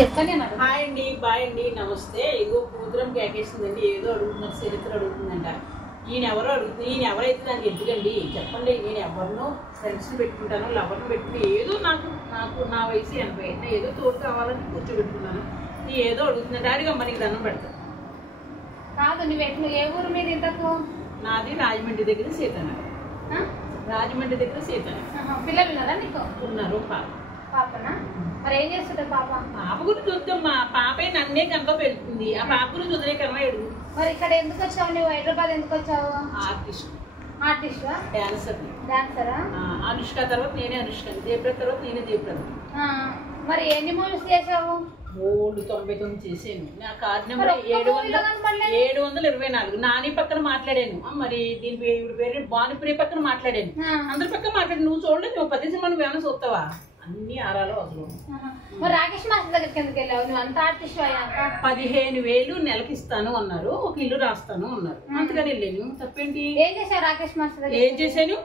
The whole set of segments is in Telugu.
చెప్తానే హాయ్ అండి, బాయ్ అండి, నమస్తే. ఇదిగో కూతురం కేకేసిందండి, ఏదో అడుగుతున్నారు, చరిత్ర అడుగుతుందంట. ఈయన ఎవరైతే దానికి ఎందుకండి చెప్పండి. నేను ఎవరినో ఫ్రెండ్స్ని పెట్టుకుంటాను, లవర్ని పెట్టుకుని ఏదో నాకు నా వయసు 80 ఏదో తోడు కావాలని కూర్చోబెట్టుకున్నాను. ఏదో అడుగుతుందంట. డాడీగా మనకి దండం పెడతాను. కాదు నువ్వు ఏ ఊరు మీద ఇంతకు? నాది రాజమండ్రి దగ్గర సీతనగర్. రాజమండ్రి దగ్గర సీతనగర్. పిల్లలు ఉన్నారా నీకు? ఉన్నారు. పాపనా? మరి ఏం చేస్తుంటారు పాప? పాప గురించి చూద్దామ్మా. పాపే నన్నే కనుక పెడుతుంది. ఆ పాప గురించి వదిలేకన్నా ఎడుగు. మరి ఇక్కడ ఎందుకు వచ్చావు నువ్వు? హైదరాబాద్ ఎందుకు వచ్చావు? ఆర్టిస్టా? డాన్సరా? అనుష్క తర్వాత నేనే అనుష్క, జయప్రద తర్వాత నేనే జయప్రద. మరి ఎన్ని మూవీస్ చేసావు? 99 చేసాను. నా కార్డు నెంబర్ 724. నాని పక్కన మాట్లాడాను. మరి దీని పేరు భానుప్రియ పక్కన మాట్లాడాను. అందరి పక్కన మాట్లాడి నువ్వు చూడలేదు. నువ్వు 10 సినిమా నువ్వేమైనా చూస్తావా? అన్ని ఆరాలు అసలు. మరి రాకేష్ మాస్టర్ దగ్గరికి ఎందుకు వెళ్ళావు? నువ్వు అంత ఆర్టిస్ట్ అయ్యాక 15,000 నెలకి ఇస్తాను అన్నారు. ఒక ఇల్లు రాస్తాను అన్నారు. అంతగానే వెళ్ళాను. తప్పేంటి? ఏం చేసావు రాకేష్ మాస్టర్? ఏం చేశాను?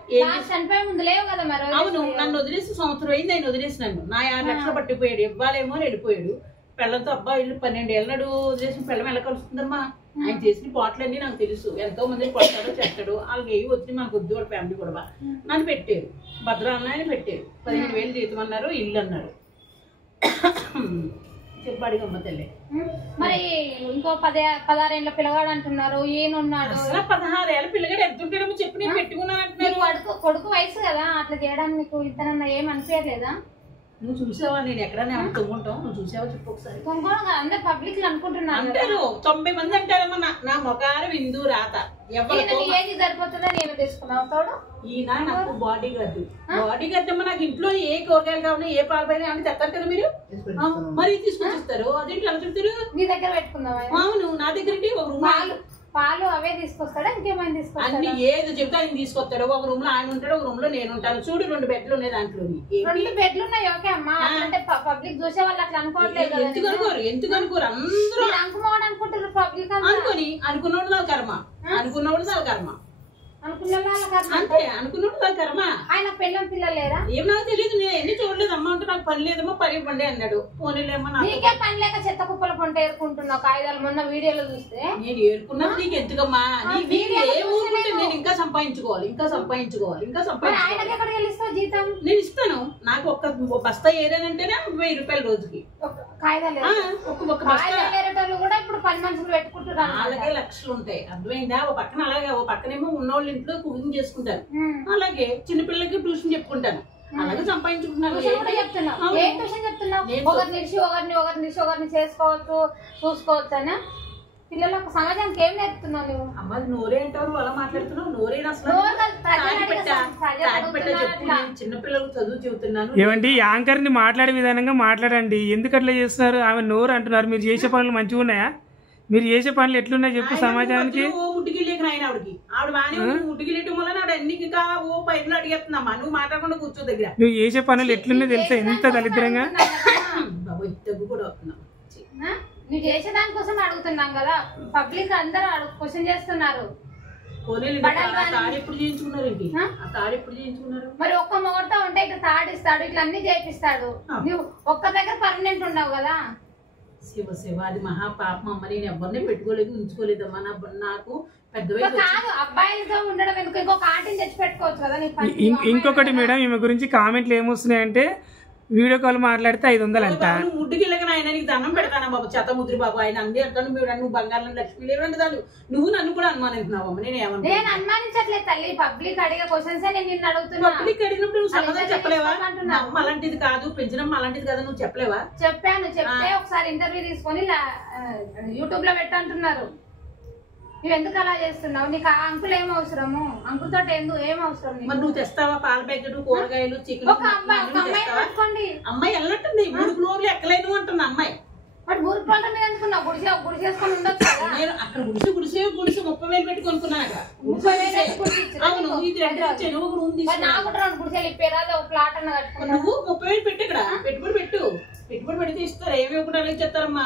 చనిపోయే ముందు లేవు కదా మరి. అవును, నన్ను వదిలేసి సంవత్సరం అయింది. ఆయన వదిలేసినాను. నా 6 లక్షలు పట్టిపోయాడు. ఇవ్వాలేమో అని వెళ్ళిపోయాడు. పిల్లలతో అబ్బా ఇల్లు 12 ఏళ్ళనాడు వదిలేసిన పిల్లం ఎలా కలుస్తుందమ్మా? ఆయన చేసిన పాటలన్నీ నాకు తెలుసు. ఎంతో మంది పడతాడో చేస్తాడు. వాళ్ళకి ఏవి వచ్చి మనకు వద్దు. వాళ్ళ ఫ్యామిలీ కూడా నన్ను పెట్టారు. భద్రాలను ఆయన పెట్టారు. 15,000 జీతం అన్నారు. ఇల్లు అన్నారు. చెప్పాడిగమ్మ తల్లి. మరి ఇంకో 16 ఏళ్ళ పిల్లగాడు అంటున్నారు. ఈయనున్నాడు. అసలు 16 ఏళ్ళ పిల్లగాడు ఎంత ఉంటాడో చెప్పి నేను పెట్టుకున్నాను అంటున్నారు. కొడుకు వయసు కదా, అట్లా చేయడానికి నీకు ఇతనన్నా ఏం అనిపించలేదా? నువ్వు చూసావా? నేను ఎక్కడైనా తొంగుంటావు. నువ్వు చూసావా చెప్పు ఒకసారి. అందరు పబ్లిక్ అంటున్నారు. అంటారు 90 మంది అంటారమ్మా. నా మొగారు విందు రాత ఏది సరిపోతుందో నేను తీసుకున్నావు. ఈయన నాకు బాడీ గార్డ్ అమ్మా. నాకు ఇంట్లో ఏ కూరగాయలు కావాలి, ఏ పాలు పైన ఏమని తెస్తారు కదా మీరు. మరి తీసుకొచ్చి ఇస్తారు. అదేంటి అలా చెప్తారు? నీ దగ్గర పెట్టుకున్నావా? అవును, నా దగ్గర పాలు అవే తీసుకొస్తాడా? ఇంకేమైనా తీసుకొస్తాడా? అన్ని ఏది చెప్తే ఆయన తీసుకొస్తాడు. ఒక రూమ్ లో ఆయన ఉంటాడు, ఒక రూమ్ లో నేను ఉంటాను. చూడు 2 బెడ్లు ఉన్నాయి. దాంట్లో 2 బెడ్లు ఉన్నాయి. ఓకే అమ్మా, అంటే పబ్లిక్ చూసే వాళ్ళు అట్లా అనుకోవట్లేదు. ఎందుకు అనుకోరు? అందరూ అనుకున్నాడు అనుకుంటారు. పబ్లిక్ అనుకున్నోడు దాని కర్మ. అనుకున్నోడు దాని కర్మ. అంతే, అనుకున్నోడు దాని కర్మ. ఆయన పిల్లలు లేరా? ఏం నాకు తెలియదు. నేను ఎన్ని చూడలేదు. అమ్మ అంటే నాకు పని లేదమ్మా, పని ఇవ్వండి అన్నాడు. పోనీలేమ్మా. నీకే పని లేక చెత్త కుప్పల పంట ఏరుకుంటున్నావు. కాగితాలు మొన్న వీడియోలో చూస్తే. నేను ఏరుకున్నది నీకు ఎందుకమ్మా? నేను ఇంకా సంపాదించుకోవాలి. ఆయనకి ఎక్కడికి వెళ్ళిస్తావు జీతం? నేను ఇస్తాను. నాకు ఒక బస్తా ఏరేనంటేనే 1000 రూపాయలు రోజుకి. కాగితాలు కూడా ఇప్పుడు 10 మనుషులు పెట్టుకుంటున్నారు. అలాగే లక్షలు ఉంటాయి. అర్థమైందా? ఓ పక్కన అలాగే, ఓ పక్కనేమో ఉన్నోళ్ళ ఇంట్లో కుకింగ్ చేసుకుంటాను. అలాగే చిన్నపిల్లలకి ట్యూషన్ చెప్పుకుంటాను. అలాగే సంపాదించుకుంటున్నాను. ఒకరిని చేసుకోవచ్చు, చూసుకోవచ్చు అని పిల్లలకు సమాజానికి ఏం నేర్పుతున్నావు నువ్వు? అమ్మ నోరే అంటావు, అలా మాట్లాడుతున్నావు. నోరే అసలు చిన్నపిల్లలకు చదువు చెబుతున్నాను. ఏమండి యాంకర్ ని మాట్లాడే విధానంగా మాట్లాడండి. ఎందుకు అట్లా చేస్తున్నారు? ఆమె నోరు అంటున్నారు. మీరు చేసే పనులు మంచిగా ఉన్నాయా? మీరు చేసే పనులు ఎట్లున్నాయి చెప్పు సమాజానికి. ముట్టుగిలేక ఆవిడకి ఆవిడ బాగా ముట్టుగిలేయటం వల్ల ఆవిడ ఎన్ని ఓ పైపులు అడిగేస్తున్నామ్మా. నువ్వు మాట్లాడకుండా కూర్చో దగ్గర. నువ్వు చేసే పనులు ఎట్లున్నాయి తెలుసా? ఎంత దరిద్రంగా. దగ్గు కూడా వస్తున్నాం. నువ్వు చేసే దానికోసం అడుగుతున్నాం కదా. పబ్లిక్ అందరూ క్వశ్చన్ చేస్తున్నారు. మరి ఒక్క మొగతో ఉంటే ఇట్లా తాడిస్తాడు, ఇట్లా అన్ని చేపిస్తాడు. నువ్వు ఒక్క దగ్గర పర్మనెంట్ ఉండవు కదా. శివ అది మహా పాపం అమ్మ. నేను ఎవరిని పెట్టుకోలేదు, ఉంచుకోలేదమ్మా. నాకు పెద్ద కాదు, అబ్బాయిలతో ఉండడం ఎందుకు? ఇంకొక ఆంటీని తెచ్చి పెట్టుకోవచ్చు కదా. ఇంకొకటి మేడం, ఈమె గురించి కామెంట్లు ఏమొస్తున్నాయంటే వీడియో కాల్ మాట్లాడితే 500 అంట. ముడ్డుకి ఆయన నీకు దండం పెడతానా బాబు? చెత్త ముద్రి బాబు. ఆయన అంది అంటాను. నువ్వు బంగారం లక్ష్మి లేవంటాను. నువ్వు నన్ను కూడా అనుమానిస్తున్నావు. నేను అనుమానించట్లేదు తల్లి. పబ్లిక్ అడిగే క్వశ్చన్స్ నేను నిన్ను అడుగుతున్నా. పబ్లిక్ అడిగినప్పుడు నువ్వు సమాధానం చెప్పలేవా? అమ్మ అలాంటిది కాదు, పెంచినమ్మ అలాంటిది కదా, నువ్వు చెప్పలేవా? చెప్పాను. చెప్తే ఒకసారి ఇంటర్వ్యూ తీసుకొని యూట్యూబ్ లో పెట్టంటున్నారు. నువ్వు ఎందుకు అలా చేస్తున్నావు? నీకు ఆ అంకుల్ ఏం అవసరము? అంకుల్ తోటి ఏం అవసరం? నువ్వు తెస్తావా? పాల ప్యాకెట్, కూరగాయలు, చికెన్. అమ్మాయి వెళ్ళినట్టుంది. 3 ఫ్లోర్లు ఎక్కలేను అంటుంది అమ్మాయి. బట్ 3 ఫ్లోర్ల మీద అనుకున్నావు. గుడిసే చేసుకొని ఉండొచ్చు. నేను అక్కడ గుడిసె 30,000 పెట్టి కొనుక్కున్నాను. 30,000 అవును. ఇది 2 ఒక రూమ్ తీసుకున్నాను. గుడిసెలు ఇప్పేరాదు. ఒక ప్లాట్ అన్న కట్టుకున్నావు. నువ్వు 30,000 పెట్టి ఇక్కడ పెట్టుబడి పెడితే ఇస్తారు. ఏమి కూడా అలాగే చెప్తారమ్మా.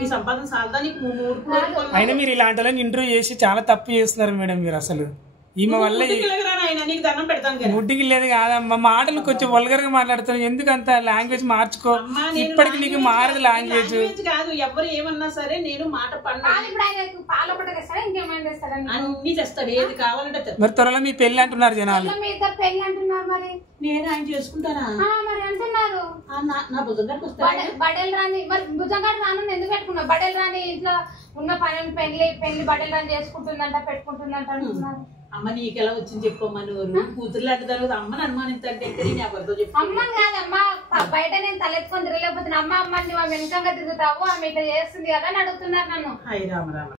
ఈ సంపాదన సాలదా నీకు? 3 ఫ్లోర్లు. అయినా మీరు ఇలాంటి వాళ్ళని ఇంటర్వ్యూ చేసి చాలా తప్పు చేస్తున్నారు మేడం. మీరు అసలు ఈమె వల్ల ఆయన నీకు దండం పెడతాను కదా. ముడ్డికి లేదు కాదమ్మా, మాటలు కొంచెం వల్గర్ గా మాట్లాడుతాను. ఎందుకు అంత లాంగ్వేజ్ మార్చుకో, ఇప్పటికి నీకు మారదు లాంగ్వేజ్. కాదు ఎవరు ఏమన్నా సరే నేను మాట పడినా అన్ని తెస్తాడు, ఏది కావాలంటే. మరి త్వరలో మీ పెళ్లి అంటున్నారు జనాలు. పెళ్లి అంటున్నారు, మరి నేను ఆయన చేసుకుంటానా మరి అంటున్నారు. నా భుజంగాడికి వస్తాడు. బడేలు రాని మరి భుజంగాడు రాను ఎందుకు పెట్టుకున్నావు? బడేలు రాని ఇంట్లో ఉన్న పని పెళ్లి బడేలు రాని చేసుకుంటుందంట, పెట్టుకుంటుందంట అంటున్నారు. అమ్మ నీకు ఎలా వచ్చింది చెప్పమ్మా, నువ్వు కూతురు లాంటి తర్వాత అమ్మని అనుమానించంటే నేను ఎవరితో చెప్పు. అమ్మని కాదమ్మా, బయట నేను తలెత్తుకొని తిరగలేకపోతున్నా. అమ్మ అమ్మని వెనకంగా తిరుగుతావు, ఆమె ఇట్లా చేస్తుంది కదా అని అడుగుతున్నారు నన్ను. హాయ్ రామ రామ.